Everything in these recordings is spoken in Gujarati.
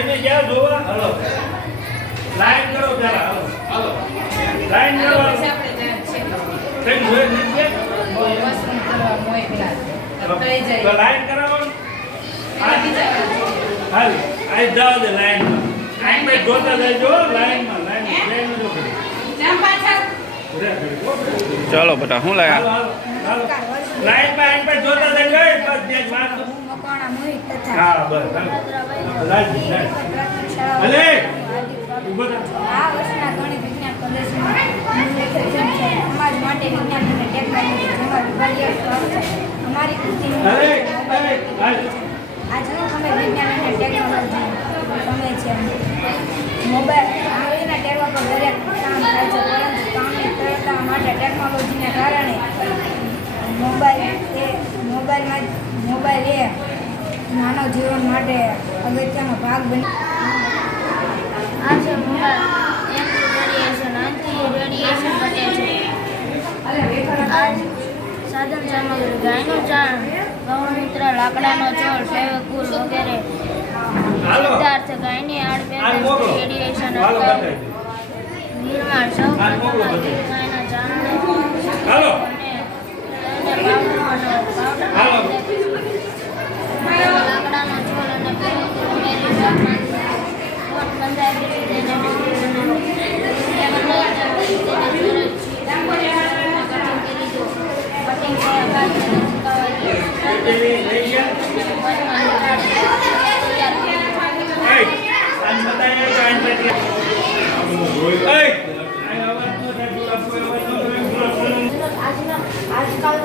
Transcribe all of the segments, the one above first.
તમે જાઓ જોવા હાલો લાઈન કરો જરા હાલો હાલો લાઈન કરો કઈ જોઈ નીચે વસન કરવા મોય પેલા થઈ જાય તો લાઈન કરાવો હાલ આ જાઓ દે લાઈન આઈ પે જોતા જજો લાઈન માં લાઈન જો જામ પાછળ ચાલો બેટા હું લાયા લાઈન માં આઈ પે જોતા જજો બસ બે વાત મકોણા મોહિત તથા હા બસ લાઈન અલે ઉભો થા આ વર્ષના ગણિત વિજ્ઞાન પ્રદર્શનમાં સમાજ માટે વિજ્ઞાન અને ટેકનોલોજી જેમાં વિભાગીય અમારી કૃતિનું અરે આજનો સમય વિજ્ઞાન અને ટેકનોલોજી સમય છે મોબાઈલ આંગળીના ટેરવા પર દરેક કામ થાય છે પરંતુ કામની સરળતા માટે ટેકનોલોજીને કારણે મોબાઈલ એ માનવ જીવન માટે અગત્યનો ભાગ બની આજે રેડિયેશન બને છે આજ સાધન સામગ્રી ગાયનું ચાણ ગૌમૂત્ર લાકડાનો ચોળ ફેવિકુલ વગેરે પદાર્થ ગાયની આડપેદાશ રેડિયેશન નિર્માણ સૌ ગાયના ચાણને લાકડાનો ચોળ અને ફેવિકુલ ઉમેરી બંધાઈ તેને આજકાલ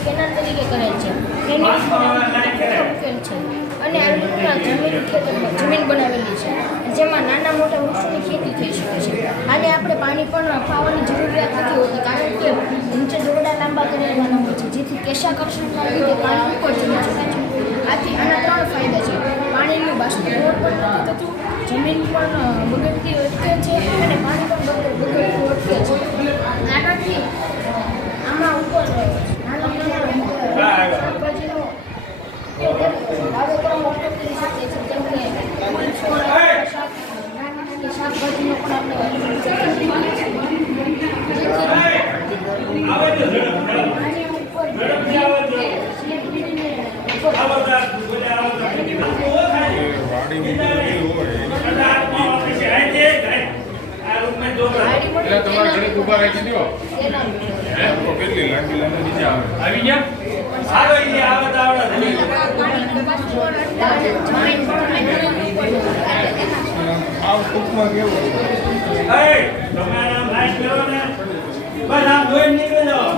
કેનાલ તરીકે કરેલ છે અને આ રીતના જમીન બનાવેલી છે જેમાં નાના મોટા વૃક્ષોની ખેતી થઈ શકે છે આને આપણે પાણી પણ પાવાની જરૂરિયાત નથી હોતી કારણ કે નીચે દોરડા લાંબા કરેલા હોય છે જેથી કેશાકર્ષણના લીધે પાણી ઉપર જમી શકે છે આથી આના 3 ફાયદા છે પાણીનું બાષ્પીભવન પણ નથી થતું જમીન પણ બગડતી અટકે છે અને પાણી પણ બગડતું અટકે છે આનાથી આમાં ઉપર નાના શાકભાજીનો વાવેતર કરી શકીએ છીએ જેમ કે શાકભાજીનો પણ તમારે ઘરે ઉભા રાખી દો કેટલી લાંબી લાંબી નીચે આવે આવી ગયા સારો ઈ આવત આવડે આવ ટૂંકમાં કેવું એ તમારે આમ લાઈન કરો ને બસ આમ જોઈ નીકળી જાઓ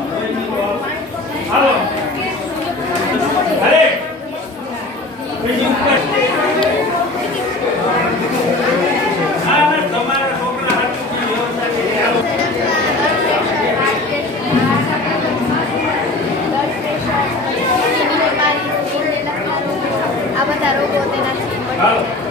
હાલો અરે બીજી ઉપર હા બસ તમારા છોકરા હાથની વ્યવસ્થા કરી આવો આ બધા રોગો તેનાથી